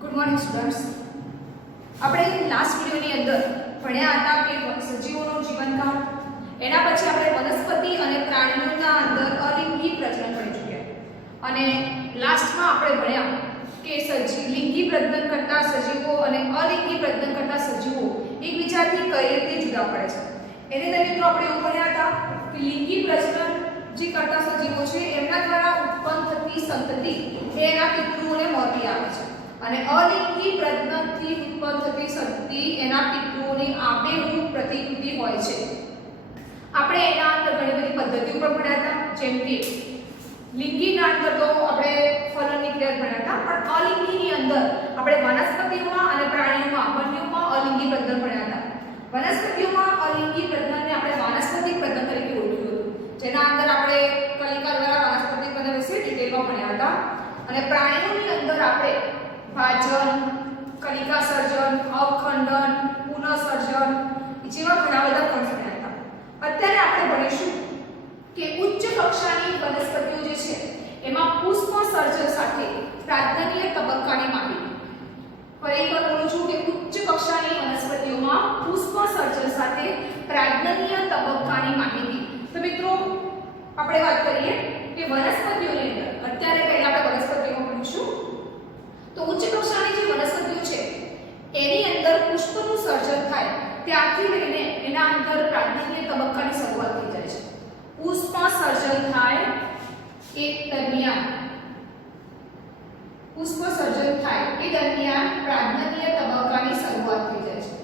Good morning students. આપણે last વિડિયોની અંદર ભણ્યા હતા કે સજીવોનું જીવનકાળ, એના પછી આપણે વનસ્પતિ અને પ્રાણીઓના અંદર અલિંગી પ્રજનન ભણી ચૂક્યા અને લાસ્ટમાં આપણે ભણ્યા કે લિંગી પ્રજનન કરતા સજીવો અને અલિંગી પ્રજનન કરતા સજીવો એકબીજાથી કઈ રીતે જુદા પડે છે. એની અંદર મિત્રો આપણે એવું ભણ્યા હતા કે લિંગી પ્રજનન જે કરતા સજીવો છે એમના દ્વારા ઉત્પન્ન થતી સંતતિ એના પિતૃઓને મળતી આવે છે અને અલિંગી પ્રજનનથી ઉત્પન્ન થતી સંતતિ એના પિતૃઓની આબેહૂબ પ્રતિકૃતિ હોય છે. આપણે એના અંદર ઘણી બધી પદ્ધતિઓ પણ ભણ્યા હતા, જેમ કે લિંગીના અંદર તો આપણે ફલનની ક્રિયા ભણ્યા હતા, પણ અલિંગીની અંદર આપણે વનસ્પતિઓમાં અને પ્રાણીઓમાં બંનેમાં અલિંગી પ્રજનન ભણ્યા હતા. વનસ્પતિઓમાં અલિંગી પ્રજનનને આપણે વાનસ્પતિક પ્રજનન તરીકે ઓળખ્યું હતું, જેના અંદર આપણે કલિકા દ્વારા વાનસ્પતિક પ્રજનન વિશે ડિટેલમાં ભણ્યા હતા. અને પ્રાણીઓની અંદર આપણે ભાજન, કલિકા સર્જન, અવખંડન, પુનઃસર્જન જેવા ઘણા બધા કોન્સેપ્ટ હતા. અત્યારે આપણે ભણીશું કે ઉચ્ચ કક્ષાની વનસ્પતિઓ જે છે એમાં પુષ્પ સર્જન સાથે પ્રાજ્ઞનીય તબક્કાની માહિતી. ફરી એકવાર બોલું છું કે ઉચ્ચ કક્ષાની વનસ્પતિઓમાં પુષ્પ સર્જન સાથે પ્રાજ્ઞનીય તબક્કાની માહિતી. તો મિત્રો આપણે વાત કરીએ કે વનસ્પતિઓની અંદર અત્યારે પહેલા આપણે વનસ્પતિઓ ભણીશું. તો ઉચ્ચ કક્ષાની જે વનસ્પતિઓ છે એની અંદર પુષ્પનું સર્જન થાય ત્યારથી લઈને એના અંદર પ્રાજ્ઞનીય તબક્કાની શરૂઆત થઈ જાય છે. પુષ્પ સર્જન થાય એ દરમિયાન પુષ્પ સર્જન થાય એ દરમિયાન પ્રાજ્ઞનીય તબક્કાની શરૂઆત થઈ જાય છે.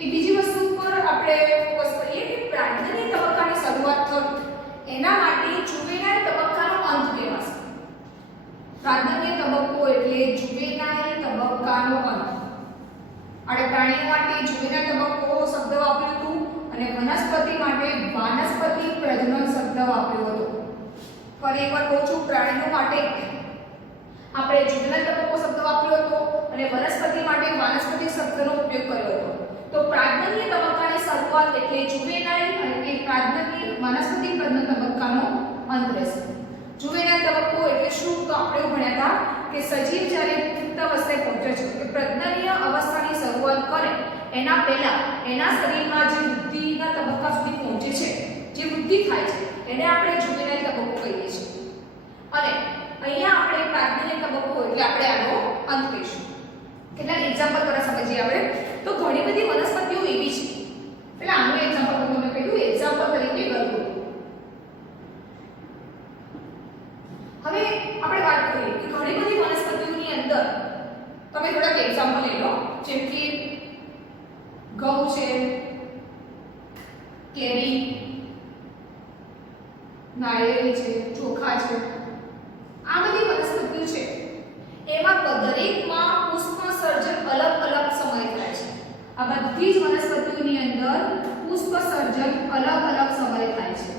એ બીજી વસ્તુ પર આપણે ફોકસ કરીએ કે પ્રાજ્ઞનીય તબક્કાની શરૂઆત થઈ એના માટે જુવેનાઇલ તબક્કાનો અંત કહેવાશે. પ્રાજ્ઞનીય તબક્કો એટલે જુવેનાઇલ તબક્કાનો અંત. આપણે પ્રાણીઓ માટે જુવેનાઇલ તબક્કો શબ્દ વાપર્યું હતું અને વનસ્પતિ માટે વાનસ્પતિક પ્રજનન શબ્દ વાપર્યો હતો. ફરી એકવાર કહું છું, પ્રાણીઓ માટે આપણે જુવેનાઇલ તબક્કો શબ્દ વાપર્યો હતો અને વનસ્પતિ માટે વાનસ્પતિક શબ્દનો ઉપયોગ કર્યો હતો. તો પ્રાજ્ઞનીય તબક્કાની શરૂઆત એટલે જુવેનાઇલ અને એ પ્રાજ્ઞનીય વાનસ્પતિક પ્રજનન તબક્કાનો અંત રહેશે. જુવેનાઇલ તબક્કો એટલે શું? તો આપણે ભણ્યા હતા કે સજીવ જ્યારે પુખ્તાવસ્થાએ પહોંચે છે કે પ્રજનનીય અવસ્થાની શરૂઆત કરે એના પહેલા એના શરીરમાં જે વૃદ્ધિના તબક્કા સુધી પહોંચે છે, જે વૃદ્ધિ થાય છે એને આપણે જુવેનાઇલ તબક્કો કહીએ છીએ. અને અહીંયા આપણે પ્રાજ્ઞનીય તબક્કો એટલે આપણે આનો અંત કહીશું. કેટલાક એક્ઝામ્પલ દ્વારા સમજીએ આપણે. તો ઘણી બધી વનસ્પતિઓ એવી છે, એટલે આનું એક્ઝામ્પલ હું તમને કહ્યું, એક્ઝામ્પલ તરીકે ગરગુડો. હવે આપણે વાત કરીએ કે ઘણી બધી વનસ્પતિઓની અંદર તમે થોડાક એક્ઝામ્પલ લઈ લો, જેમ કે ઘઉં છે, કેરી, નાળિયેરી છે, ચોખા છે. આ બધી વનસ્પતિઓ છે એમાં દરેકમાં પુષ્પ સર્જન અલગ અલગ સમય થાય છે. આ બધી જ વનસ્પતિઓની અંદર પુષ્પ સર્જન અલગ અલગ સમય થાય છે.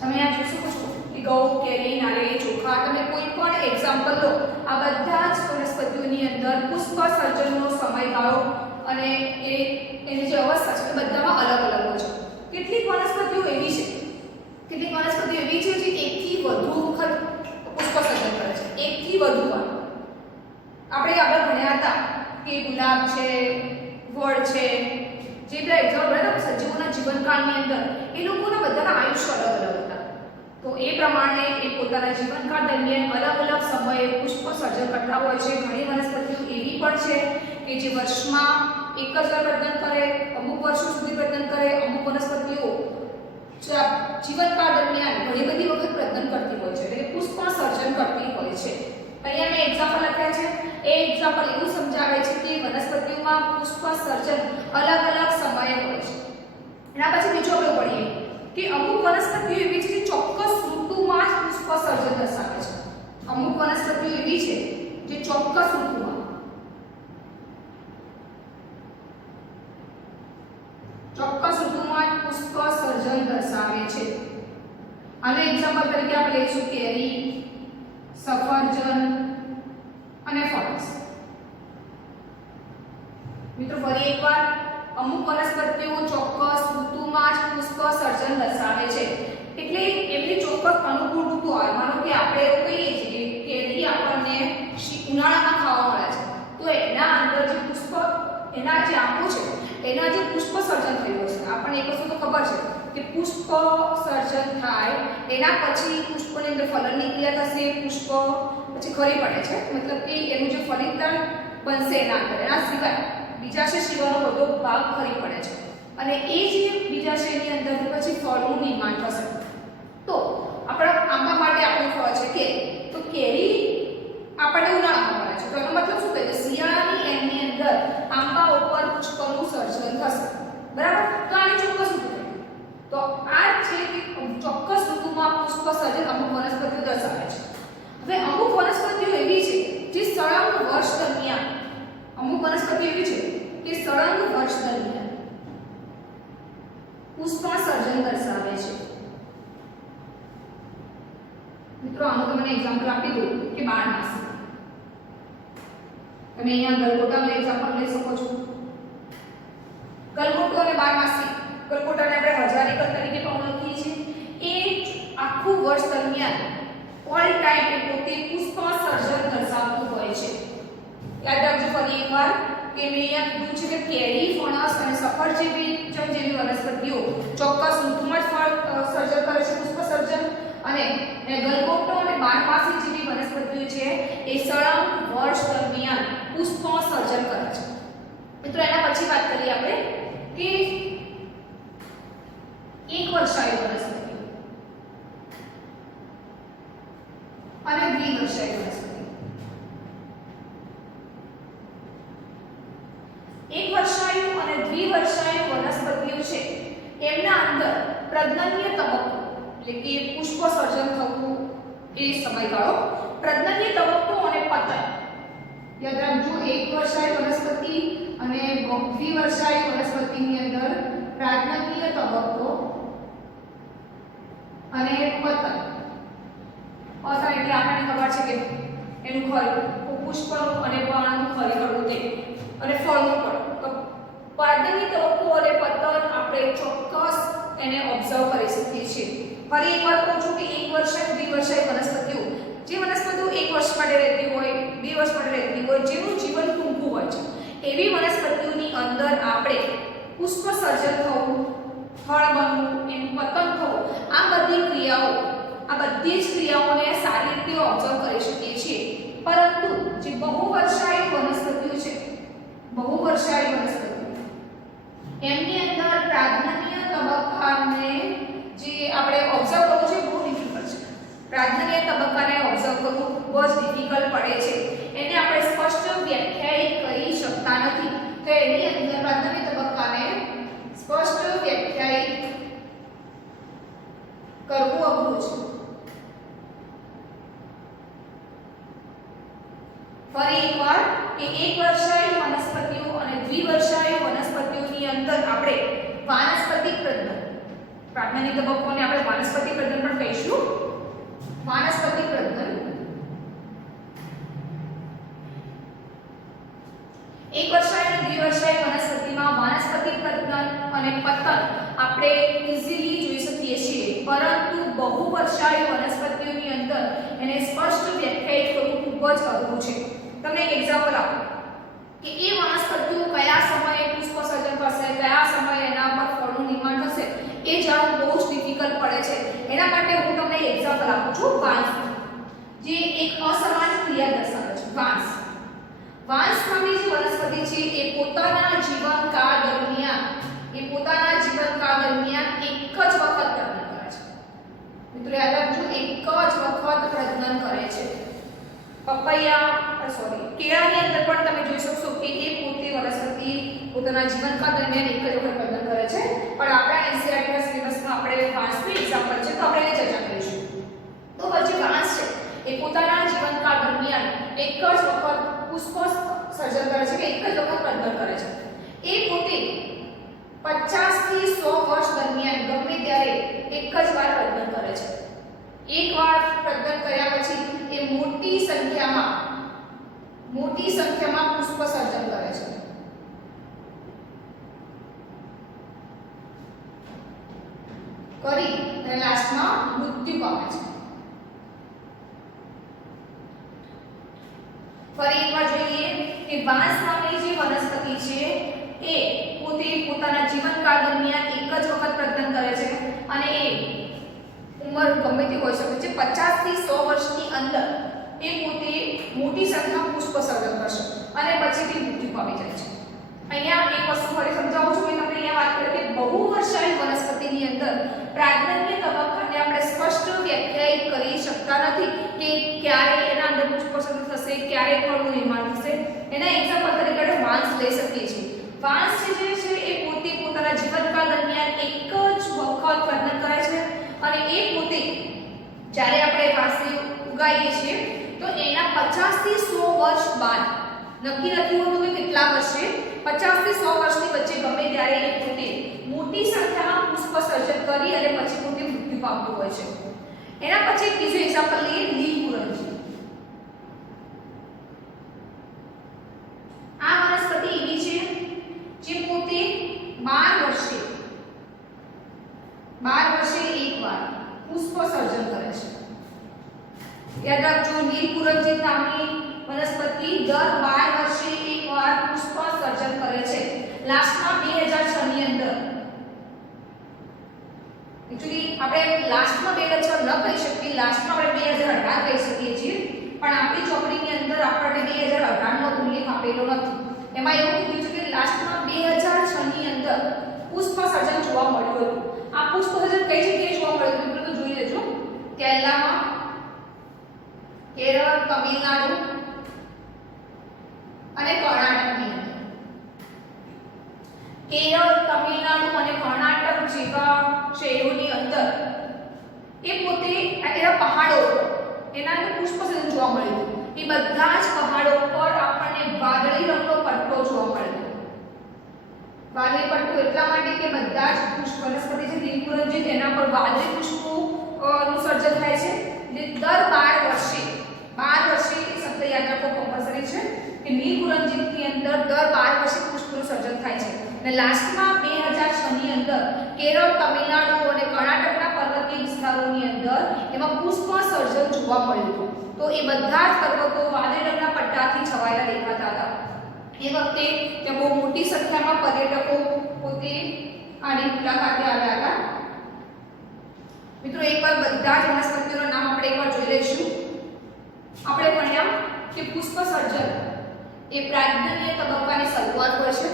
તમે આ જોઈ શકો છો કે ઘઉં, કેરી, નાળિયેરી, ચોખા, તમે કોઈ પણ એક્ઝામ્પલ લો, આ બધા જ વનસ્પતિઓની અંદર પુષ્પ સર્જનનો સમયગાળો અને એની જે અવસ્થા છે એ બધામાં અલગ અલગ હોય છે. કેટલીક વનસ્પતિઓ એવી છે જે એકથી વધુ વખત પુષ્પ સર્જન કરે છે, એકથી વધુ વાર. આપણે આગળ ભણ્યા હતા કે ગુલાબ છે, વડ છે, જે બધા એક્ઝામ્પલ સજીવોના જીવનકાળની અંદર એ લોકોના બધાના આયુષ્ય અલગ અલગ હતા. તો એ પ્રમાણે એ પોતાના જીવનકાળ દરમિયાન અલગ અલગ સમયે પુષ્પ સર્જન કરતા હોય છે. ઘણી વનસ્પતિઓ એવી પણ છે કે જે વર્ષમાં એક જ વાર પ્રજનન કરે, અમુક વર્ષો સુધી પ્રજનન કરે. અમુક વનસ્પતિઓ જીવનકાળ દરમિયાન ઘણી બધી વખત પ્રજનન કરતી હોય છે, એટલે કે પુષ્પ સર્જન કરતી હોય છે. અહીંયા મેં એક્ઝામ્પલ લખ્યા છે. એ એક્ઝામ્પલ એવું સમજાવે છે કે વનસ્પતિઓમાં પુષ્પ સર્જન અલગ અલગ સમયે હોય છે. એના પછી બીજું આપણે ભણીએ કે અમુક વનસ્પતિઓ એવી છે કે ચોક્કસ ઋતુમાં જ પુષ્પ સર્જન દર્શાવે છે. અમુક વનસ્પતિઓ એવી છે જે ચોક્કસ ઋતુમાં પુષ્પ સર્જન દર્શાવે છે. આને એક્ઝામ્પલ તરીકે આપણે લઈશું કેરી, સફરજન અને ફણસ. મિત્રો ફરી એકવાર, અમુક વનસ્પતિઓ સર્જન દર્શાવે છે. એટલે એમની ચોક્કસ અનુકૂળ ઋતુ આવે. માનો કે આપણે એવું કહીએ છીએ કે કેરી આપણને ઉનાળામાં ખાવા મળે છે, તો એના અંદર જે પુષ્પ, એના જે આંખો છે એના જે પુષ્પ સર્જન થયું છે. આપણને એક વસ્તુ તો ખબર છે કે પુષ્પ સર્જન થાય એના પછી પુષ્પની અંદર ફલનની ક્રિયા થશે, પુષ્પ પછી ખરી પડે છે, મતલબ કે એનું જે ફલિતાંડ બનશે એના અંદર, એના સિવાય બીજાશય શિવાનો બધો ભાગ ખરી પડે છે અને એ જે બીજાશયની અંદરથી પછી ફળનું નિર્માણ થશે. તો આપણા આંબા માટે આપણું ફળ છે કેરી. તો કેરી આપણને ઉનાળામાં મળે છે, તો એનો મતલબ શું થાય? શિયાળાની એની અંદર આંબા ઉપર પુષ્પનું સર્જન થશે. બરાબર? તો આની ચોક્કસ ઋતુ કહીએ. તો આ છે કે ચોક્કસ ઋતુમાં પુષ્પ સર્જન અમુક વનસ્પતિઓ દર્શાવે છે. હવે અમુક વનસ્પતિઓ એવી છે જે સળંગ વર્ષ દરમિયાન, અમુક વનસ્પતિઓ એવી છે કે સળંગ વર્ષ દરમિયાન પુષ્પ સર્જન દર્શાવે છે. મિત્રો આનું તમને એક્ઝામ્પલ આપી દઉં કે બારમાસી. તમે અહીંયા ગલગોટાનું એક્ઝામ્પલ લઈ શકો છો. ગલગોટો અને બારમાસી. ગલગોટાને આપણે હજારીકલ તરીકે પણ ઓળખીએ છીએ. એ આખું વર્ષ દરમિયાન ઓલ ટાઈમ એ પોતે પુષ્પ સર્જન દર્શાવતું હોય છે. યાદ રાખજો ફરી એકવાર કે મેં અહીંયા કીધું છે કે કેરી, ફણસ અને સફર જેવી વનસ્પતિઓ ચોક્કસ ઋતુમાં જ ફળ સર્જન કરે છે, પુષ્પ સર્જન. અને ગલગોટો અને બારમાસી જેવી વનસ્પતિઓ છે એ સળંગ વર્ષ દરમિયાન પુષ્પ સર્જન કરે છે. મિત્રો એના પછી વાત કરીએ આપણે કે એક વર્ષાયુ વનસ્પતિઓ અને દ્વિવર્ષાયુ વનસ્પતિઓ. એક વર્ષાયુ અને દ્વિવર્ષાયુ વનસ્પતિઓ છે એમના અંદર પ્રજનન્ય તબક્કો એટલે કે પુષ્પ સર્જન થવું એ સમયગાળો, પ્રજનન્ય તબક્કો અને પતન. યાદ રાખજો, એક વર્ષાયુ વનસ્પતિ અને દ્વિવર્ષાયુ વનસ્પતિની અંદર પ્રજનન્ય તબક્કો અને પતન. પતન એટલે આપણને ખબર છે કે એનું પુષ્પનું અને પર્ણનું ખરી પડવું તે અને ફળનું પણ. તો પ્રજનન્ય તબક્કો અને પતન આપણે ચોક્કસ એને ઓબ્ઝર્વ કરી શકીએ છીએ. ફરી એકવાર કહું છું કે એક વર્ષાયુ, દ્વિવર્ષાયુ વનસ્પતિઓ, જે વનસ્પતિઓ એક વર્ષ માટે રહેતી હોય, 2 વર્ષ માટે રહેતી હોય, જેનું જીવન ટૂંકું હોય છે, એવી વનસ્પતિઓની અંદર આપણે પુષ્પ સર્જન થવું, ફળ બનવું, એનું પતન થવું, આ બધી ક્રિયાઓ, આ બધી જ ક્રિયાઓને સારી રીતે ઓબ્ઝર્વ કરી શકીએ છીએ. પરંતુ જે બહુવર્ષાયુ વનસ્પતિઓ છે, બહુવર્ષાયુ વનસ્પતિઓ, એમની અંદર પ્રાજનન્ય તબક્કાને જે આપણે ઓબ્ઝર્વ કરવું છે બહુ ડિફિકલ્ટ છે. પ્રાજનન્ય તબક્કાને ઓબ્ઝર્વ કરવું બહુ જ ડિફિકલ્ટ પડે છે. એને આપણે સ્પષ્ટ વ્યાખ્યાયિત કરી શકતા નથી. તો એની અંદર પ્રાજનન્ય તબક્કાને સ્પષ્ટ વ્યાખ્યાયિત કરવું અઘરું છે. ફરી એકવાર કે એક વર્ષાયુ વનસ્પતિઓ અને દ્વિવર્ષાયુ વનસ્પતિઓની અંદર આપણે વાનસ્પતિક પ્રજનન, પ્રાજનન્ય તબક્કોને આપણે વાનસ્પતિક પ્રજનન પણ કહીશું. વાનસ્પતિક પ્રજનન, એક વર્ષાયુ અને દ્વિવર્ષાયુ વનસ્પતિમાં વાનસ્પતિક પ્રજનન અને પતન આપણે ઈઝીલી જોઈ શકીએ છીએ. પરંતુ બહુવર્ષાયુ વનસ્પતિઓની અંદર એને સ્પષ્ટ વ્યાખ્યાયિત કરવું ખૂબ જ અઘરું છે. તમને એક એક્ઝામ્પલ આપું કે એ વનસ્પતિઓ કયા સમયે પુષ્પ સર્જન કરશે, કયા સમયે એના પર ફળનું નિર્માણ થશે, એ જાણવું બહુ જ ડિફિકલ્ટ પડે છે. એના માટે હું તમને એક્ઝામ્પલ આપું છું વાંસ, જે એક અસમાન ક્રિયા દર્શાવે છે. વાંસ, વાંસ નામની જે વનસ્પતિ છે એ પોતાના જીવનકાળ દરમિયાન એક જ વખત પ્રજનન કરે છે. મિત્રો યાદ રાખજો, એક જ વખત પ્રજનન કરે છે. કેળાની અંદર પણ તમે જોઈ શકશો કે એ પોતે વનસ્પતિ પોતાના જીવનકાળ દરમિયાન એક જ વખત પ્રજનન કરે છે. પણ આપણા NCERT ના સિલેબસમાં આપણે વાંસનું એક્ઝામ્પલ છે તો આપણે એને ચર્ચા કરીશું. તો વચ્ચે વાંસ છે એ પોતાના જીવનકાળ દરમિયાન એક જ વખત પુષ્પ સર્જન કરે છે કે એક જ વખત પ્રજનન કરે છે. એ પોતે 50 થી 100 વર્ષ દરમિયાન ગમે ત્યારે એક જ વાર પ્રજનન કરે છે. એકવાર પ્રજનન કર્યા પછી એ મોટી સંખ્યામાં પુષ્પ સર્જન કરે છે. કરી અને લાસ્ટમાં મૃત્યુ પામે છે. ફરી એકવાર જોઈએ કે વાંસ નામની જે વનસ્પતિ છે એ પોતે પોતાના જીવનકાળ દરમિયાન એક જ વખત પ્રજનન કરે છે અને એ ઉંમર ગમે તે હોઈ શકે છે 50 થી 100 વર્ષની અંદર એ પોતે મોટી સંખ્યામાં પુષ્પ સર્જન કરશે અને પછી તે મૃત્યુ પામી જાય છે. અહીંયા એક વસ્તુ ફરી સમજાવું છું કે તમને અહીંયા વાત કરીએ કે બહુવર્ષાયી વનસ્પતિની અંદર પ્રાજ્ઞન્ય તબક્કાને આપણે સ્પષ્ટ વ્યાખ્યાયિત કરી શકતા નથી કે ક્યારે એના અંદર પુષ્પ સર્જન થશે, ક્યારે ફળનું નિર્માણ થશે. એના એક્ઝામ્પલ તરીકે આપણે વાંસ લઈ શકીએ છીએ. વાંસ જે છે એ પોતે પોતાના જીવનકાળ દરમિયાન એક જ વખત પ્રજનન કરે છે અને એ પોતે જ્યારે આપણે વાંસને ઉગાડીએ છીએ તો એના 50 થી 100 વર્ષ બાદ નક્કી નથી હોતું કે કેટલા વર્ષે 50 થી 100 વર્ષની વચ્ચે ગમે ત્યારે એ પોતે મોટી સંખ્યામાં પુષ્પ સર્જન કરી અને પછી પોતે મૃત્યુ પામતું હોય છે. એના પછી એક બીજું એક્ઝામ્પલ લઈએ નીલકુરંજી. આ વનસ્પતિ એવી છે જે પોતે 12 વર્ષે એકવાર પુષ્પ સર્જન કરે છે. યાદ રાખજો નીલકુરંજી નામની વનસ્પતિ દર 12 વર્ષે એકવાર પુષ્પ સર્જન કરે છે. લાસ્ટમાં 2006 ની અંદર એકચ્યુઅલી આપણે લાસ્ટમાં 2006 ન કહી શકીએ, લાસ્ટમાં આપણે 2018 કહી શકીએ છીએ, પણ આપણી ચોપડીની અંદર આપણને 2018 નો ઉલ્લેખ આપેલો નથી. એમાં એવું કીધું છે કે લાસ્ટમાં 2006 ની અંદર પુષ્પ સર્જન જોવા મળ્યું હતું. આ પુષ્પ સર્જન કઈ જગ્યાએ જોવા મળ્યું હતું તો જોઈ લેજો. કેરળમાં, કેરળ, તમિલનાડુ અને કર્ણાટકની અંદર. કેરળ, તમિલનાડુ અને કર્ણાટક જેવા શહેરોની અંદર એ પોતે એના પહાડો એના અંદર પુષ્પ સર્જન જોવા મળ્યું. એ બધા જ પહાડો પર આપણને વાદળી રંગનો પટ્ટો જોવા મળ્યો. વાદળી પટ્ટો એટલા માટે કે બધા જ પુષ્પ વનસ્પતિ છે નીલકુરંજી તેના પર વાદળી પુષ્પો નું સર્જન થાય છે. દર 12 વર્ષે એ શબ્દ યાદ રાખવો કમ્પલસરી છે કે નીલકુરંજીની અંદર દર 12 વર્ષે પુષ્પનું સર્જન થાય છે. અને લાસ્ટમાં 2006 ની અંદર કેરળ, તમિલનાડુ અને કર્ણાટકના પર્વતીય વિસ્તારોની અંદર એમાં પુષ્પ સર્જન જોવા મળ્યું હતું. તો એ બધા જ પર્વતો વાદળી રંગના પટ્ટાથી છવાયેલા દેખાતા હતા. એ વખતે ત્યાં બહુ મોટી સંખ્યામાં પર્યટકો પોતે આની મુલાકાતે આવ્યા હતા. મિત્રો એકવાર બધા જ વનસ્પતિઓના નામ આપણે એકવાર જોઈ લઈશું. આપણે ભણ્યા કે પુષ્પ સર્જન એ પ્રાજ્ઞન્ય તબક્કાની શરૂઆત હોય છે.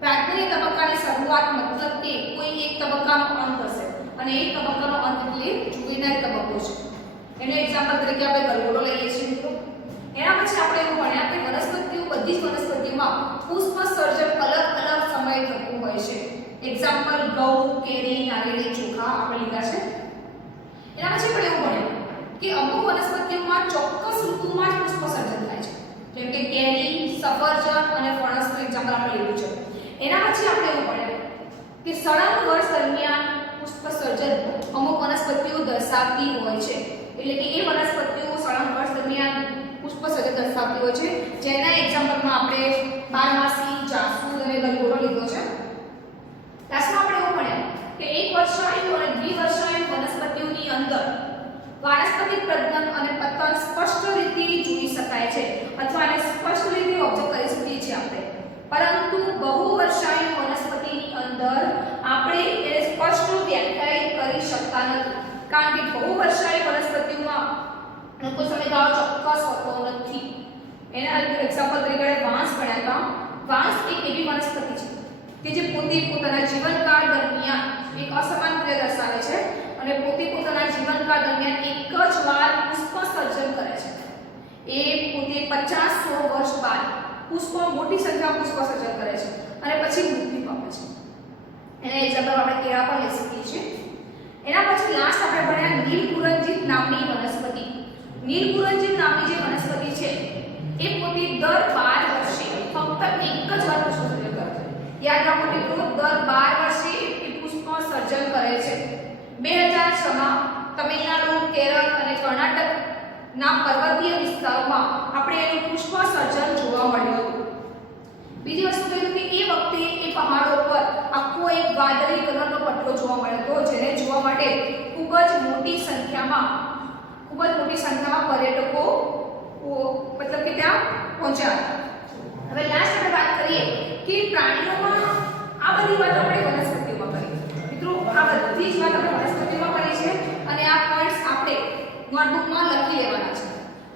પ્રાજ્ઞન્ય તબક્કાની શરૂઆત મતલબ કે કોઈ એક તબક્કાનો અંત હશે અને એક તબક્કાનો અંત એટલે જુવેનાઇલ તબક્કો છે. એનો એક્ઝામ્પલ તરીકે આપણે ગલગોટો લઈએ છીએ મિત્રો. એના પછી આપણે એવું ભણ્યા કે વનસ્પતિઓ બધી જ વનસ્પતિઓમાં પુષ્પ સર્જન અલગ અલગ સમયે થતું હોય છે. એક્ઝામ્પલ ઘઉં, કેરી, નારિયેળી, ચોખા આપણે લીધા છે. એના પછી આપણે એવું ભણ્યા કે અમુક વનસ્પતિઓમાં ચોક્કસ ઋતુમાં જ પુષ્પ સર્જન થાય છે. જેમ કે કેરી, સફરજન અને ફણસનું એક્ઝામ્પલ આપણે લીધું છે. એના પછી આપણે એવું ભણ્યા કે સળંગ વર્ષ દરમિયાન પુષ્પ સર્જન અમુક વનસ્પતિઓ દર્શાવતી હોય છે. એટલે કે એ વનસ્પતિઓ સળંગ વર્ષ દરમિયાન પુષ્પ સર્જન દર્શાવતી હોય છે. જેના એક્ઝામ્પલમાં આપણે બારમાસી, જાસૂદ અને ગલગોટો લીધો છે. લાસ્ટમાં આપણે એવું ભણ્યા કે એક વર્ષાયુ અને દ્વિવર્ષાયુ વનસ્પતિઓની અંદર વાનસ્પતિક પ્રજનન અને પતન સ્પષ્ટ રીતે જોઈ શકાય છે અથવા એને સ્પષ્ટ રીતે ઓબ્ઝર્વ કરી શકીએ છીએ આપણે. પરંતુ બહુવર્ષાયુ વનસ્પતિની અંદર આપણે એને સ્પષ્ટ વ્યાખ્યાયિત કરી શકતા નથી. કારણ કે બહુવર્ષાયુ વનસ્પતિઓમાં કોઈ સમયગાળો ચોક્કસ હોતો નથી. એના એક્ઝામ્પલ તરીકે વાંસ ભણ્યા હતા. વાંસ એક એવી વનસ્પતિ છે કે જે પોતે પોતાના જીવનકાળ દરમિયાન એક અસમાન ક્રિયા દર્શાવે છે અને પોતે પોતાના જીવનકાળ દરમિયાન એક જ વાર પુષ્પ સર્જન કરે છે. એ પોતે 50-100 વર્ષ બાદ મોટી સંખ્યામાં પુષ્પ સર્જન કરે છે અને પછી મૃત્યુ પામે છે. એના એક્ઝામ્પલ આપણે કેળા પર લઈ શકીએ છીએ. એના પછી લાસ્ટ આપણે ભણ્યા નીલકુરંજી નામની વનસ્પતિ. નીલકુરંજી નામની જે વનસ્પતિ છે એ પોતે દર 12 વર્ષે ફક્ત એક જ વાર પુષ્પ સર્જન કરે છે. યાદ રાખો મિત્રો, દર 12 વર્ષે એ પુષ્પ સર્જન કરે છે. 2006 માં તમિલનાડુ, કેરળ અને કર્ણાટકના પર્વતીય વિસ્તારોમાં આપણે એનું પુષ્પ સર્જન જોવા મળ્યું હતું. બીજી વસ્તુ કહ્યું કે એ વખતે એ પહાડો પર આખો એક વાદળી કલરનો પટ્ટો જોવા મળ્યો હતો, જેને જોવા માટે ખૂબ જ મોટી સંખ્યામાં પર્યટકો મતલબ કે ત્યાં પહોંચ્યા હતા. હવે લાસ્ટ આપણે વાત કરીએ કે પ્રાણીઓમાં આ બધી વાત આપણે વનસ્પતિઓમાં કરી. મિત્રો આ બધી જ વાત આપણે વનસ્પતિઓમાં કરી છે અને આ પોઈન્ટ્સ આપણે નોટબુકમાં લખી લેવાના છે.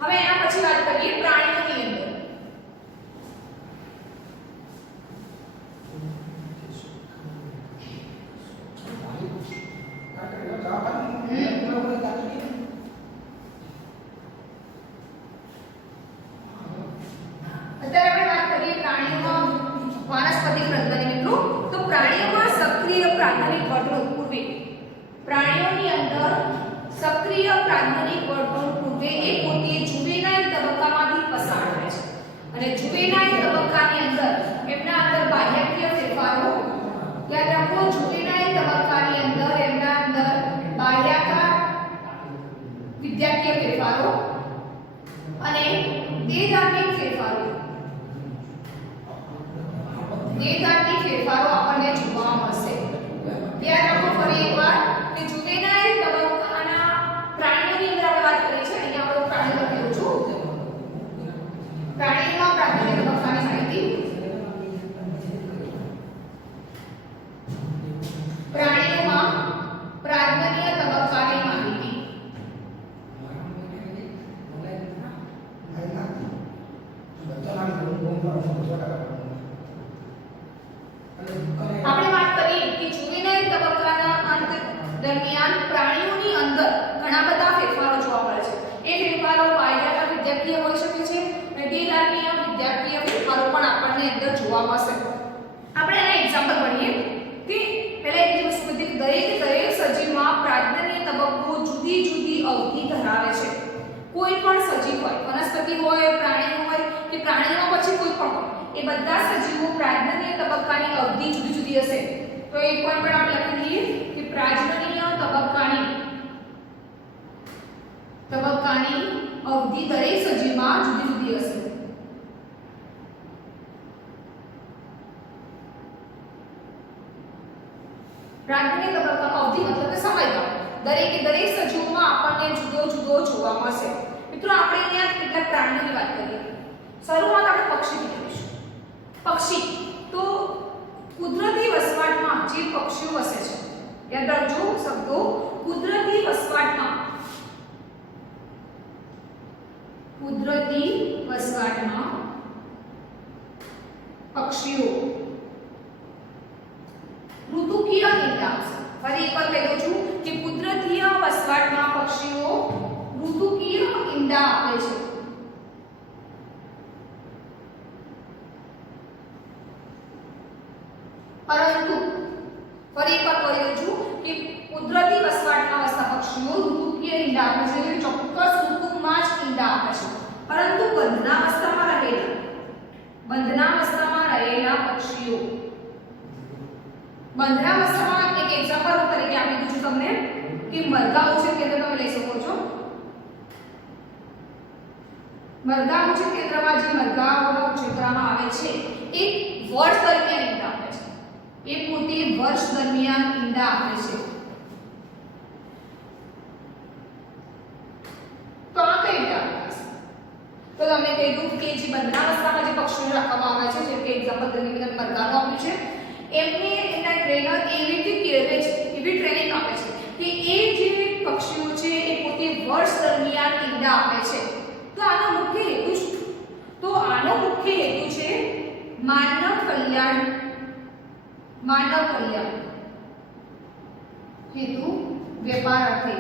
હવે એના પછી વાત કરીએ પ્રાણીઓની અંદર. પ્રાણીઓની અંદર સક્રિય પ્રાથમિક વર્તણૂક પૂર્વે એક પોતે જુવેનાઇલ તબક્કામાંથી પસાર થાય છે અને જુવેનાઇલ તબક્કાની અંદર એમના અંદર બાહ્યકીય ફેરફારો, યાદ રાખો, જુવેનાઇલ તબક્કાની અંદર એમના અંદર બાહ્યાકાર વિદ્યાકીય ફેરફારો અને દેહધાર્મિક ફેરફારો આપણને જોવા મળશે. યાદ રાખો ફરી એકવાર કે જુવેનાઇલ તબક્કાના પ્રાણીઓની અંદર આપણે વાત કરી છે. અહીંયા આપણે પ્રાણી લખ્યું છું. પ્રાણીઓમાં પ્રાથમિક તબક્કાની માહિતી, પ્રાણીઓમાં પ્રાથમિક તબક્કાની માહિતી. આપણે વાત કરી કે જુવેનાઇલ તબક્કાના અંત દરમિયાન પ્રાણીઓની અંદર ઘણા બધા ફેરફારો જોવા મળે છે. એ ફેરફારો બાહ્યકાર વિદ્યાકીય હોઈ શકે છે અને દેહધાર્મિક વિદ્યાકીય ફેરફારો પણ આપણને અંદર જોવા મળશે. આપણે એના એક્ઝામ્પલ ભણીએ કે પહેલા એક વસ્તુ હતી કે દરેક સજીવમાં પ્રાજ્ઞન્ય તબક્કો જુદી જુદી અવધિ ધરાવે છે. કોઈ પણ સજીવ હોય, વનસ્પતિ હોય, પ્રાણી હોય કે પ્રાણીઓ પછી કોઈ પણ હોય, એ બધા સજીવો પ્રાજ્ઞન્ય તબક્કાની અવધિ જુદી જુદી હશે. તો એક પોઈન્ટ પર આપણે લખી દઈએ કે પ્રાજ્ઞન્ય તબક્કાની અવધિ દરેક સજીવમાં જુદી જુદી હશે. પ્રાજ્ઞન્ય તબક્કા અવધિ મતલબ કે સમયગાળો દરેક સજીવમાં આપણને જુદો જુદો જોવા મળશે. મિત્રો આપણે અહીંયા કેટલાક પ્રાણીઓની વાત કરીએ. શરૂઆત આપણે પક્ષીથી કરીશું. પક્ષી તો કુદરતી વસવાટમાં જે પક્ષીઓ વસે છે, યાદ રાખજો શબ્દો, કુદરતી વસવાટમાં પક્ષીઓ ઋતુકીય ઈંડા આપશે. ફરી એકવાર કહી દઉં છું કે કુદરતી વસવાટમાં પક્ષીઓ ઋતુકીય ઈંડા આપે છે. પરંતુ ફરી એકવાર કહી દઉં છું કે કુદરતી વસવાટમાં વસતા પક્ષીઓ ઋતુકીય ઈંડા આપે છે, એટલે ચોક્કસ ઋતુમાં જ ઈંડા આપે છે. પરંતુ બંધનાવસ્થામાં રહેલા પક્ષીઓ, બંધનાવસ્થામાં એક એક્ઝામ્પલ તરીકે આપી દઉં છું તમને કે મરઘા ઉછેર કેન્દ્ર તમે લઈ શકો છો. મરઘા ઉછેર કેન્દ્રમાં જે મરઘાઓ ઉછેર કરવામાં આવે છે એ વર્ષ દરમિયાન ઈંડા આપે છે. એ પોતે વર્ષ દરમિયાન ઈંડા આપે છે. તો આ કઈ ઈંડા આપે છે? તો તમને કહી દઉં કે જે બંધનાવસ્થામાં જે પક્ષીઓ રાખવામાં આવે છે, જેમ કે એક્ઝામ્પલ તરીકે મેં મરઘાનું આપ્યું છે, એમને એના ટ્રેનર એવી રીતે કેળવે છે, એવી ટ્રેનિંગ આપે છે કે એ જે પક્ષીઓ છે એ પોતે વર્ષ દરમિયાન ઈંડા આપે છે. તો આનો મુખ્ય હેતુ શું? તો આનો મુખ્ય હેતુ છે માનવ કલ્યાણ હેતુ વેપાર અર્થે.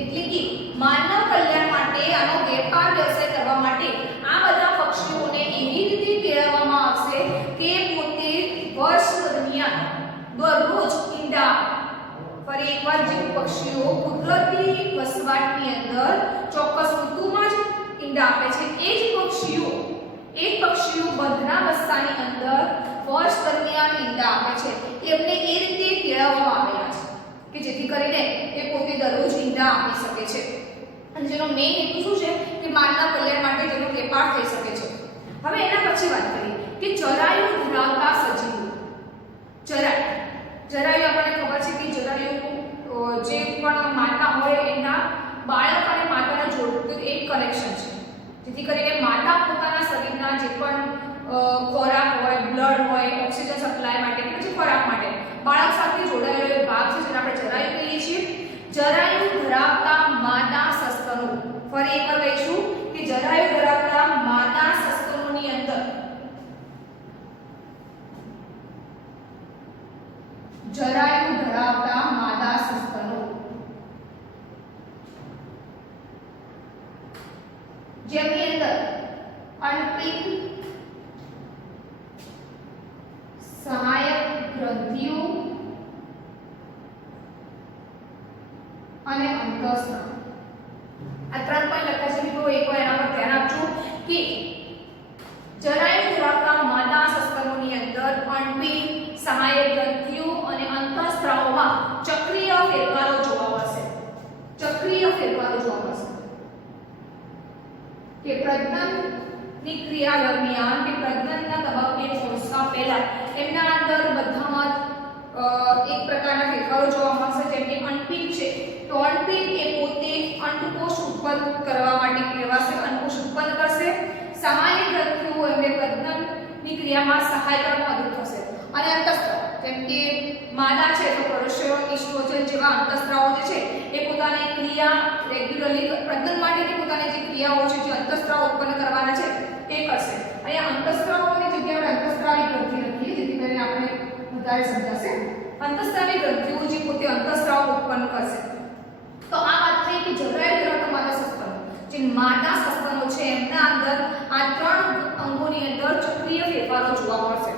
એટલે કે માનવ કલ્યાણ માટે આનો વેપાર વ્યવસાય કરવા માટે આ બધા પક્ષીઓને એવી રીતે કેળવવામાં આવશે કે પોતે વર્ષ દરમિયાન દરરોજ ઈંડા. ફરી એકવાર, જે પક્ષીઓ કુદરતી વસવાટની અંદર ચોક્કસ ઋતુમાં જ ઈંડા આપે છે, એ જ પક્ષીઓ બંધનાવસ્થાની અંદર વર્ષ દરમિયાન ઈંડા આપે છે. એમને એ રીતે કેળવવામાં આવેલા છે કે જેથી કરીને એ પોતે દરરોજ ઈંડા આપી શકે છે. અને જેનો મેઇન હેતુ શું છે કે માનવ કલ્યાણ માટે જેનો વેપાર થઈ શકે છે. હવે એના પછી વાત કરીએ કે ચરાયુ ધરાવતા જેથી કરીને માતા પોતાના શરીરના જે પણ ખોરાક હોય, બ્લડ હોય, ઓક્સિજન સપ્લાય માટે કે પછી ખોરાક માટે બાળક સાથે જોડાયેલો એક ભાગ છે જેને આપણે જરાયુ કહીએ છીએ. જરાયુ ધરાવતા માદા સસ્તનો, ફરી એકવાર કહીશું કે જરાયુ ધરાવતા માદા સસ્તનોની અંદર જરાયુ ધરાવતા માદા સસ્તનો જેમની અંદર અનપિંડ, સહાયક ગ્રંથિઓ અને અંતઃસ્ત્રાવ. આ 3 પોઈન્ટ લખ્યા છે મિત્રો, એકવાર એના પર ધ્યાન આપજો કે જરાયુ ધરાવતા માદા સસ્તનોની અંદર અનપિંડ, સહાયક ગ્રંથિઓ અને અંતઃસ્ત્રાવોમાં ચક્રીય ફેરફારો જોવા મળશે. ચક્રીય ફેરફારો જોવા મળશે કે પ્રજનનની ક્રિયા દરમિયાન કે પ્રજનનના તબક્કે પહોંચતા પહેલા એમના અંદર બધામાં એક પ્રકારના ફેરફારો જોવા મળશે. જેમ કે અનપિંડ છે તો અનપિંડ એ પોતે અંડકોષ ઉત્પન્ન કરવા માટે કહેવાશે, અંડકોષ ઉત્પન્ન કરશે. સહાયક ગ્રંથિઓ એમને પ્રજનનની ક્રિયામાં સહાય કરવા મદદ થશે. અને અંતઃસ્ત્રાવ જેમ કે માદા છે તો પ્રોજેસ્ટેરોન, ઇસ્ટ્રોજન જેવા અંતઃસ્ત્રાવો જે છે એ પોતાની ક્રિયા રેગ્યુલરલી પ્રજનન માટેની પોતાની જે ક્રિયાઓ છે જે અંતઃસ્ત્રાવ ઉત્પન્ન કરવાના છે એ કરશે. અહીંયા અંતઃસ્ત્રાવોની જગ્યાએ અંતઃસ્ત્રાવી ગ્રંથિ લખીએ જેથી કરીને આપણે વધારે સમજાશે. અંતઃસ્ત્રાવી ગ્રંથિઓ જે પોતે અંતઃસ્ત્રાવ ઉત્પન્ન કરશે. તો આ વાત થઈ કે જરાયુ ધરાવતા માદા સસ્તનો. જે માદા સસ્તનો છે એમના અંદર આ 3 અંગોની અંદર ચક્રીય ફેરફારો જોવા મળશે.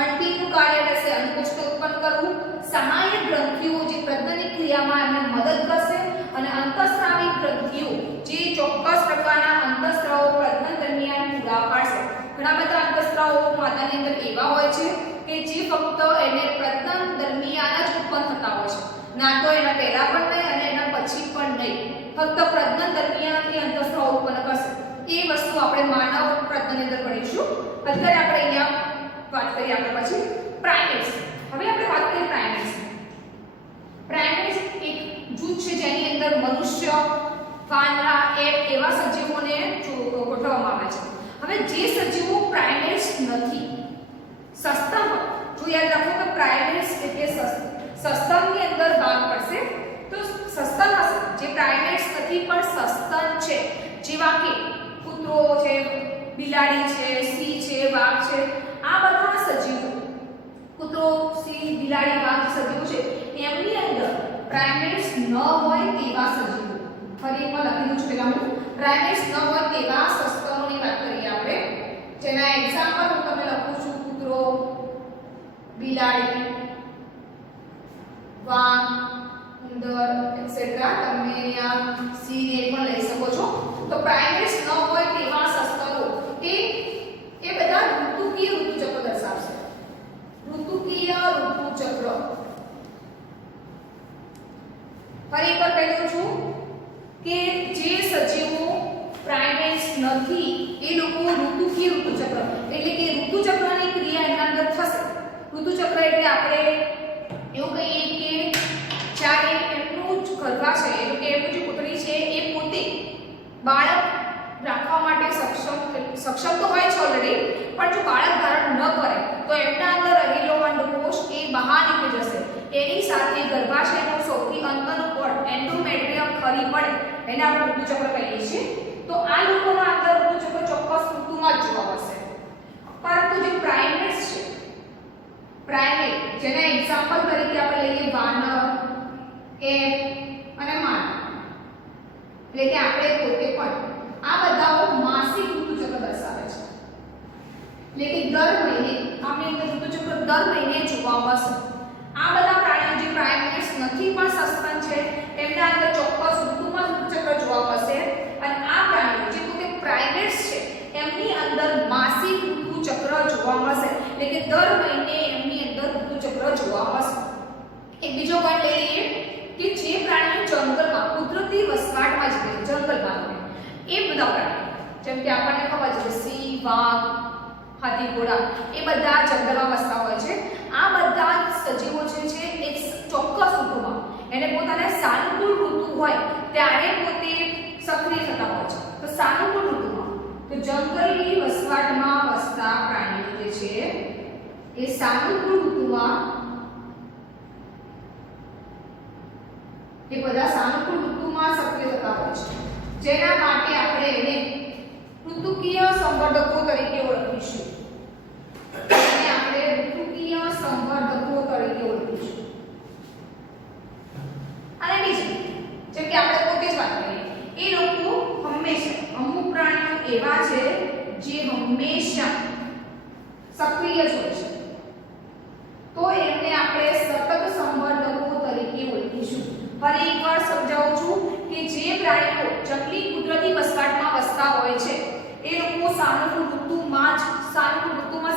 અનપિંડનું કાર્ય રહેશે અંડકોષ ઉત્પન્ન કરવું. સહાયક ગ્રંથિઓ જે પ્રજનનની ક્રિયામાં એમને મદદ કરશે. અને અંતઃસ્ત્રાવી ગ્રંથિઓ જે ચોક્કસ પ્રકારના અંતઃસ્ત્રાવો પ્રજનન દરમિયાન પૂરા પાડશે. ઘણા બધા અંતઃસ્ત્રાવો માતાની અંદર એવા હોય છે કે જે ફક્ત એને પ્રજનન દરમિયાન જ ઉત્પન્ન થતા હોય છે, ના તો એના પહેલા પણ નહીં અને એના પછી પણ નહીં. ફક્ત પ્રજનન દરમિયાન એ અંતઃસ્ત્રાવ ઉત્પન્ન કરશે. એ વસ્તુ આપણે માનવ પ્રજનનની અંદર ભણીશું. અત્યારે આપણે અહીંયા વાત કરીએ આપણે પછી પ્રાઇમેટ્સ. હવે આપણે વાત કરીએ પ્રાઇમેટ્સ. પ્રાઇમેટ્સ એક જૂથ છે જેની અંદર મનુષ્ય, વાંદરા, એવા સજીવોને ગોઠવવામાં આવે છે. હવે જે સજીવો પ્રાઇમેટ્સ નથી, સસ્તન, જો યાદ રાખો કે પ્રાઇમેટ્સ એટલે સસ્તનની અંદર ભાગ પડશે તો સસ્તન હશે. જે પ્રાઇમેટ્સ નથી પણ સસ્તન છે જેવા કે કૂતરો છે, બિલાડી છે, સિંહ છે, વાઘ છે, આ બધા સજીવો, કૂતરો, સિંહ, બિલાડી, વાઘ સજીવો છે એમની અંદર પ્રાઇમેટ્સ ન હોય તેવા સજીવો. ફરી એકવાર લખી દઉં છું પહેલા હું. પ્રાઇમેટ્સ ન હોય તેવા સસ્તનોની વાત કરીએ આપણે. જેના એક્ઝામ્પલ હું તમને લખું છું: કૂતરો, બિલાડી, વાઘ, ઉંદર એટસેટ્રા. તમે અહીંયા સિંહ પણ લઈ શકો છો. તો પ્રાઇમેટ્સ ન હોય તેવા સસ્તનો એ બધા ઋતુકીય ઋતુચક્ર દર્શાવશે. ઋતુકીય ઋતુચક્ર. ફરી એકવાર કહી દઉં છું કે જે સજીવો પ્રાઇમેટ્સ નથી એ લોકો ઋતુકીય ઋતુચક્ર એટલે કે ઋતુચક્રની ક્રિયા એના અંદર થશે. ઋતુચક્ર એટલે આપણે એવું કહીએ કે જ્યારે એમનું ગર્ભાશય એટલે કે એમનું જે પુત્રી છે એ પોતે બાળક રાખવા માટે સક્ષમ તો હોય છે ઓલરેડી, પણ જો બાળક ધારણ ન કરે તો એમના અંદર રહેલો અંડકોષ એ બહાર નીકળી જશે. એની સાથે ગર્ભાશયનો સૌથી અંતનો પડ એન્ડોમેટ્રિયમ ખરી પડે, એને આપણે ઋતુચક્ર કહીએ છીએ. તો આ લોકોના અંદર ઋતુચક્ર ચોક્કસ ઋતુમાં જ જોવા મળશે. પરંતુ જે પ્રાઇમેટ્સ છે, પ્રાઇમેટ જેના એક્ઝામ્પલ તરીકે આપણે લઈએ વાનર, એપ અને માનવ, એટલે કે આપણે પોતે પણ, આ બધાઓ માસિક ઋતુચક્ર દર્શાવે છે. એટલે કે દર મહિને આપણે અંદર ઋતુચક્ર દર મહિને જોવા મળશે. આ બધા પ્રાણીઓ જે પ્રાઇમેટ્સ નથી પણ સસ્તન છે એમના અંદર ચોક્કસ ઋતુમાં ઋતુચક્ર જોવા મળશે. અને આ પ્રાણીઓ જે પોતે પ્રાઇમેટ્સ છે એમની અંદર માસિક ઋતુચક્ર જોવા મળશે. એટલે કે દર મહિને એમની અંદર ઋતુચક્ર જોવા મળશે. એક બીજો પોઈન્ટ લઈ લઈએ કે જે પ્રાણીઓ જંગલમાં કુદરતી વસવાટમાં જીવે, જંગલમાં રહે, એ બધા પ્રાણીઓ જેમ કે આપણને ખબર છે સિંહ, વાઘ, હાથી, ઘોડા, એ બધા જંગલમાં વસતા હોય છે. આ બધા સજીવો જે છે એક ચોક્કસ ઋતુમાં એને પોતાને સાનુકૂળ ઋતુ હોય ત્યારે પોતે સક્રિય થતા હોય છે. તો સાનુકૂળ ઋતુમાં જંગલી વસવાટમાં વસતા પ્રાણીઓ જે છે એ સાનુકૂળ ઋતુમાં બધા સાનુકૂળ ઋતુમાં સક્રિય થતા હોય છે, જેના માટે આપણે એને ઋતુકીય સંવર્ધકો તરીકે ઓળખીશું. અને આપણે ઋતુકીય સંવર્ધકો તરીકે ઓળખીશું. અને બીજું, જેમ કે આપણે પોતે જ વાત કરીએ, એ લોકો હંમેશા અમુક પ્રાણીઓ એવા છે જે હંમેશા સક્રિય જ હોય છે, તો એમને આપણે સતત સંવર્ધકો તરીકે ઓળખીશું. ફરી એકવાર સમજાવું છું કે જે પ્રાણીઓ જંગલી કુદરતી વસવાટમાં વસતા હોય છે એ લોકો સાનુકૂળ ઋતુમાં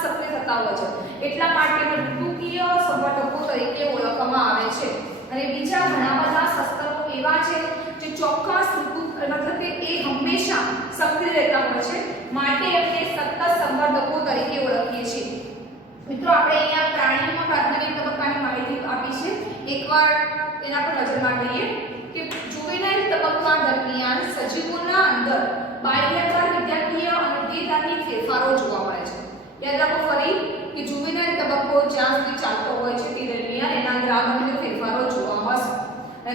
સક્રિય થતા હોય છે, એટલા માટે ઋતુકીય સંવર્ધકો તરીકે ઓળખવામાં આવે છે. અને બીજા ઘણા બધા સસ્તરો એવા છે જે ચોક્કસ ઋતુ મતલબ કે એ હંમેશા સક્રિય રહેતા હોય છે, માટે એમને સતત સંવર્ધકો તરીકે ઓળખીએ છીએ. મિત્રો આપણે અહીંયા પ્રાણીઓમાં પ્રાથમિક તબક્કાની માહિતી આપી છે. એકવાર એના પર નજર મારીએ કે જુવેનાઇલ તબક્કા દરમિયાન સજીવોના અંદર બાહ્યકાર વિદ્યાકીય અને દેહધાર્મિક ફેરફારો જોવા મળે છે. યાદ રાખો ફરી કે જુવેનાઇલ તબક્કો જ્યાં સુધી ચાલતો હોય છે તે દરમિયાન એના અંદર આ બધા ફેરફારો જોવા મળશે. અને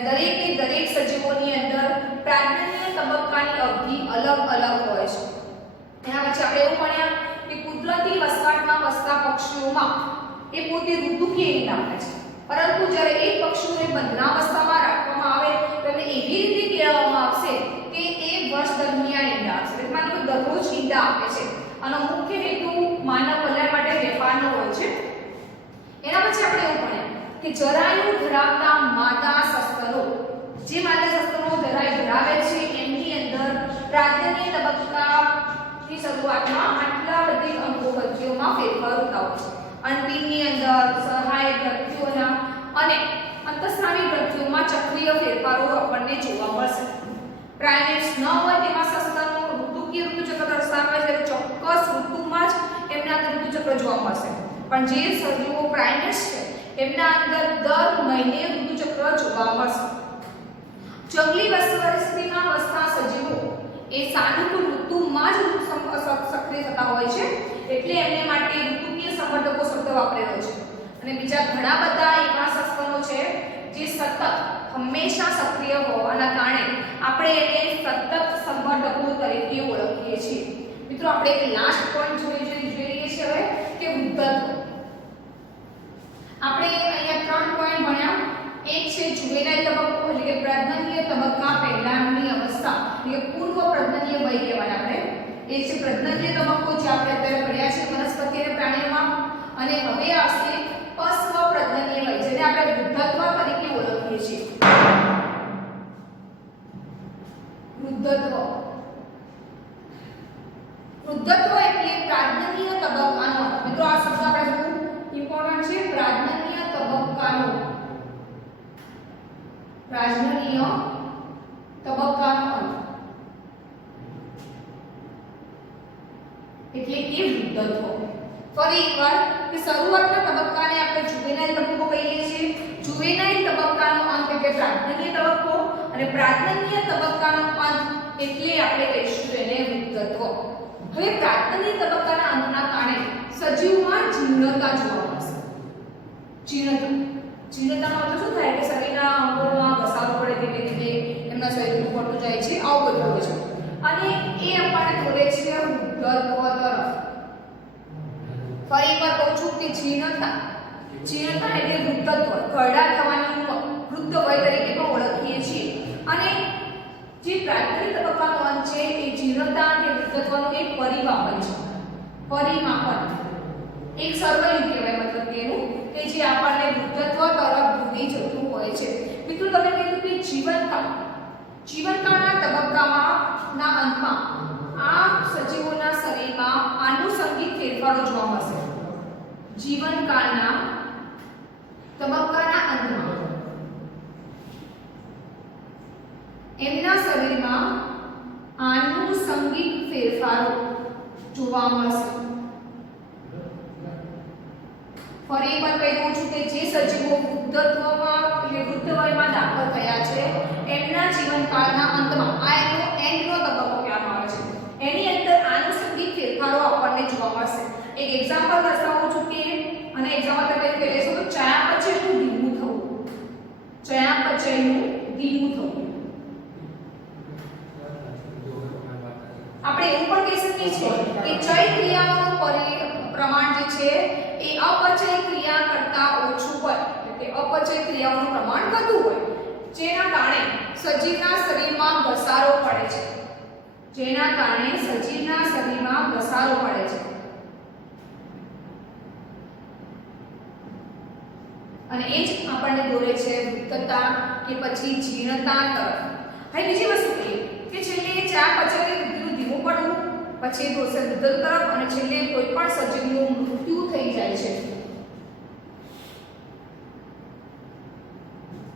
દરેક સજીવોની અંદર પ્રાજ્ઞન્ય તબક્કાની અવધિ અલગ અલગ હોય છે. એના પછી આપણે એવું ભણ્યા કે કુદરતી વસવાટમાં વસતા પક્ષીઓમાં એ પોતે ઋતુકીય ઈંડા આપે છે, પરંતુ જ્યારે એક પક્ષીઓને બંધનાવસ્થામાં રાખવામાં આવે તો એને એવી રીતે કહેવામાં આવશે કે એ વર્ષ દરમિયાન ઈંડા આપશે. એટલે માનો કે દરરોજ ઈંડા આપે છે. આનો મુખ્ય હેતુ માનવ કલ્યાણ માટે વેપારનો હોય છે. એના પછી આપણે એવું ભણ્યા કે જરાયુ ધરાવતા માદા સસ્તનો, જે માદા સસ્તનો જરાયુ ધરાવે છે એમની અંદર પ્રાજ્ઞન્ય તબક્કાની શરૂઆતમાં આટલા બધી અંગોગતિઓમાં ફેરફાર થતા હોય છે. અંતિમની અંદર સહાયક ગ્રંથિઓના અને અંતઃસ્રાવી ગ્રંથિઓમાં ચક્રીય ફેરફારો આપણને જોવા મળશે. પ્રાઇમેટ્સ ન હોય તેમાં સસ્તનો ઋતુકીય ઋતુચક્ર દર્શાવે છે, ચોક્કસ ઋતુમાં જ એમના અંદર ઋતુચક્ર જોવા મળશે. પણ જે સજીવો પ્રાઇમેટ્સ છે એમના અંદર દર મહિને ઋતુચક્ર જોવા મળશે. જંગલી પરિસ્થિતિમાં વસતા સજીવો એ સાનુકૂળ ઋતુમાં જ સક્રિય થતા હોય છે, એટલે એમને માટે ઋતુકીય સંવર્ધકો શબ્દ વાપરેલો છે. અને બીજા ઘણા બધા એવા સસ્તનો છે જે સતત હંમેશા સક્રિય હોવાના કારણે આપણે એને સતત સંવર્ધકો તરીકે ઓળખીએ છીએ. મિત્રો આપણે એક લાસ્ટ પોઈન્ટ જોઈ લઈએ છીએ હવે કે વૃદ્ધત્વ. આપણે અહીંયા 3 પોઈન્ટ ભણ્યા. એક છે જુવેનાઇલ તબક્કો એટલે કે પ્રજનનીય તબક્કા પહેલાની અવસ્થા, એટલે પૂર્વ પ્રજનનીય વય કહેવાય આપણે. એ છે પ્રજનનીય તબક્કો જે આપણે અત્યારે ભણ્યા છે વનસ્પતિ અને પ્રાણીઓમાં. અને હવે આવશે પસ્વ પ્રજનનીય વય, જેને આપણે વૃદ્ધત્વ તરીકે ઓળખીએ છીએ. વૃદ્ધત્વ એટલે પ્રાજનનીય તબક્કાનો. મિત્રો આ શબ્દ આપણે બહુ ઇમ્પોર્ટન્ટ છે. પ્રાજનનીય તબક્કાનો અંત એટલે કે વૃદ્ધત્વ. ફરી એકવાર કે શરૂઆતના તબક્કાને આપણે જુવેનાઇલ તબક્કો કહીએ છીએ. જુવેનાઇલ તબક્કાનો અંત એટલે પ્રાજનનીય તબક્કો, અને પ્રાજનનીય તબક્કાનો અંત એટલે આપણે કહીશું એને વૃદ્ધત્વ. હવે પ્રાજનનીય તબક્કાના અંતના કારણે સજીવમાં જીર્ણતા જોવા મળશે. જીર્ણતાનો અર્થ શું થાય કે શરીરના અંગોમાં ઘસારો પડે, ધીમે ધીમે એમના શરીર પડતું જાય છે, આવું બધું હોય છે. અને એ આપણને દોરે છે વૃદ્ધત્વ તરફ. ફરી એકવાર કહું છું કે જીર્ણતા એટલે વૃદ્ધત્વ, ઘરડા થવાની ઉંમર વૃદ્ધ વય તરીકે પણ ઓળખીએ છીએ. અને જે પ્રાથમિક તબક્કાનો અંત છે એ જીર્ણતા કે વૃદ્ધત્વનું એક પરિમાપન છે. એક સર્વૈવ કહેવાય, મતલબ કે એનું કે જે આપણને વૃદ્ધત્વ તરફ દોરી જતું હોય છે. મિત્રો તમે કીધું કે જીવનકાળના તબક્કામાં ના અંતમાં આ સજીવોના શરીરમાં આનુષંગિક ફેરફારો જોવા મળશે. જીવનકાળના તબક્કાના અંતમાં એમના શરીરમાં આનુષંગિક ફેરફારો જોવા મળશે. ફરી એકવાર કહી દઉં છું કે જે સજીવો વૃદ્ધત્વમાં એટલે વૃદ્ધ વયમાં દાખલ થયા છે એમના જીવનકાળના અંતમાં આ એનો એન્ડનો તબક્કો કહેવામાં આવે છે. એની અંદર આનુષંગિક ફેરફારો આપણને જોવા મળશે. એક એક્ઝામ્પલ દર્શાવું છું કે અને એક્ઝામ્પલ તમે કહી લેશો તો ચયાપચયનું ધીમું થવું. ચયાપચયનું ધીમું થવું. આપણે એવું પણ કહી શકીએ છીએ કે ચય ક્રિયાઓનું પ્રમાણ જે છે એ અપચય ક્રિયા કરતાં ઓછું હોય, એટલે અપચય ક્રિયાઓનું પ્રમાણ વધુ હોય, જેના કારણે સજીવના શરીરમાં ઘસારો પડે છે. જેના કારણે સજીવના શરીરમાં ઘસારો પડે છે અને એ જ આપણને દોરે છે વૃદ્ધતા કે પછી જીર્ણતા તરફ. હવે બીજી વસ્તુ કે છેલ્લે ચયાપચયની વૃદ્ધિનું ધીમું પડવું, પછી દોરશે વૃદ્ધતા તરફ અને છેલ્લે કોઈ પણ સજીવનું મૃત્યુ થઈ જાય છે.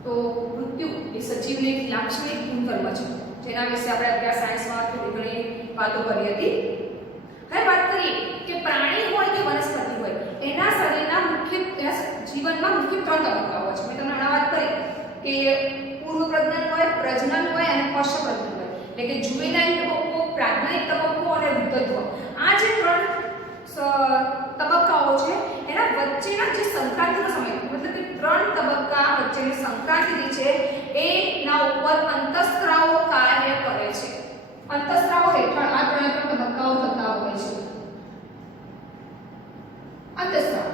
તો મૃત્યુ એ સજીવની એક લાક્ષણિક ગુણધર્મ છે, જેના વિશે આપણે અત્યાર સાયન્સમાં થોડી ઘણી વાતો કરી હતી. હવે વાત કરીએ કે પ્રાણી હોય કે વનસ્પતિ હોય, એના શરીરના મુખ્ય જીવનમાં મુખ્ય 3 તબક્કાઓ છે. મેં તમને હમણાં વાત કરી કે પૂર્વ પ્રજનન હોય, પ્રજનન હોય અને પશ્ચ પ્રજનન હોય, એટલે કે જુવેનાઇલ તબક્કો, પ્રાજ્ઞાનિક તબક્કો અને વૃદ્ધત્વ. આ જે 3 તબક્કાઓ છે એના વચ્ચેના જે સંક્રાંતિનો સમય, મતલબ કે 3 તબક્કા વચ્ચેની સંક્રાંતિ જે છે એના ઉપર અંતઃસ્ત્રાવો કાર્ય કરે છે. અંતઃસ્ત્રાવો હેઠળ આ 3 તબક્કાઓ થતા હોય છે. અંતઃસ્ત્રાવ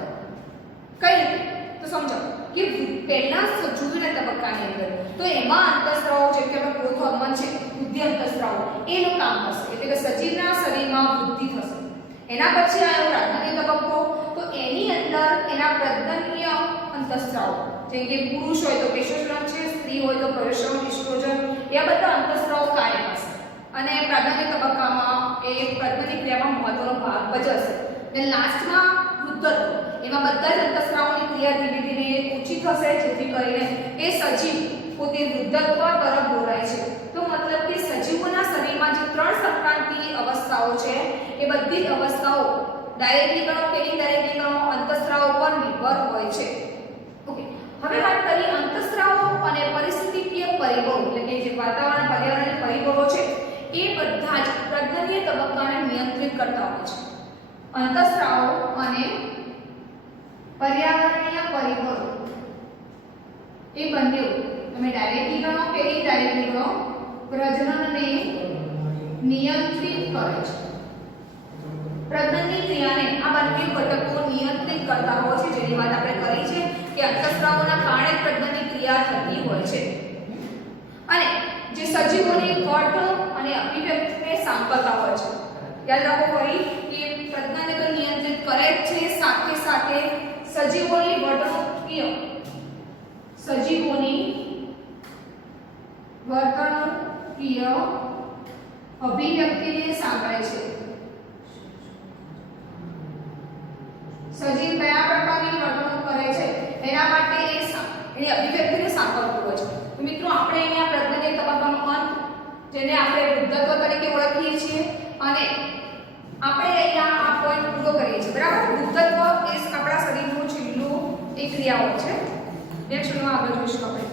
કઈ રીતે તો સમજો કે પહેલા જુવેનાઇલ તબક્કાની અંદર તો એમાં અંતઃસ્ત્રાવો જેમ કે આપણો ગ્રોથ હોર્મોન છે, વૃદ્ધિ અંતઃસ્ત્રાવો એનું કામ થશે, એટલે કે સજીવના શરીરમાં વૃદ્ધિ થશે. એના પછી આવ્યો પ્રાજ્ઞાનિક તબક્કો, તો એની અંદર એના પ્રજનનીય અંતઃસ્ત્રાવો, જેમ કે પુરુષ હોય તો ટેસ્ટોસ્ટેરોન છે, સ્ત્રી હોય તો પ્રોજેસ્ટેરોન, એસ્ટ્રોજન, એ બધા અંતઃસ્ત્રાવો કાર્ય કરશે અને પ્રાજ્ઞાનિક તબક્કામાં એ પ્રજનનની ક્રિયામાં મહત્વનો ભાગ ભજવશે. અને લાસ્ટમાં વૃદ્ધત્વ, એમાં બધા જ અંતઃસ્ત્રાવોની ક્રિયા ધીમે ધીમે ઓછી થશે, જેથી કરીને એ સજીવ પોતે વૃદ્ધત્વ તરફ દોરાય છે. તો મતલબ કે સજીવોના શરીરમાં જે 3 સંક્રાંતિ અવસ્થાઓ છે એ બધી જ અવસ્થાઓ ડાયરેક્ટલી ગણો કે ઇનડાયરેક્ટલી ગણો અંતઃસ્ત્રાવો પર નિર્ભર હોય છે. ઓકે, હવે વાત કરીએ અંતઃસ્ત્રાવો અને પરિસ્થિતિકીય પરિબળો, એટલે કે જે વાતાવરણ પર્યાવરણીય પરિબળો છે એ બધા જ પ્રજનનીય તબક્કાને નિયંત્રિત કરતા હોય છે. અંતઃસ્ત્રાવો અને પર્યાવરણીય પરિબળો એ બંને તમે ડાયરેક્ટલી ગણો કે ઇનડાયરેક્ટલી ગણો પ્રજનનને નિયંત્રિત કરે છે. પ્રજનનની ક્રિયાને આ બંને ઘટકો નિયંત્રિત કરતા હોય છે, જેની વાત આપણે કરી છે કે અંતઃસ્ત્રાવોના કારણે પ્રજનનની ક્રિયા થતી હોય છે અને જે સજીવોની વર્તણૂક અને અભિવ્યક્તિને સાંકળતા હોય છે. યાદ રાખો ફરી કે પ્રજનનને તો નિયંત્રિત કરે જ છે, સાથે સાથે સજીવોની વર્તણૂકીય અભિવ્યક્તિને સાંકળે છે. સજીવ કયા પ્રકારની વર્તણૂક કરે છે એના માટે એની અભિવ્યક્તિને સાંકળતું હોય છે. તો મિત્રો આપણે અહીંયા પ્રજનનીય તબક્કાનો અંત, જેને આપણે વૃદ્ધત્વ તરીકે ઓળખીએ છીએ, અને આપણે અહીંયા આ પોઈન્ટ પૂરો કરીએ છીએ. બરાબર, વૃદ્ધત્વ એ આપણા શરીરનું છેલ્લું એક ક્રિયાઓ છે. નેક્સ્ટ વિડિયોમાં આગળ જોઈશું આપણે.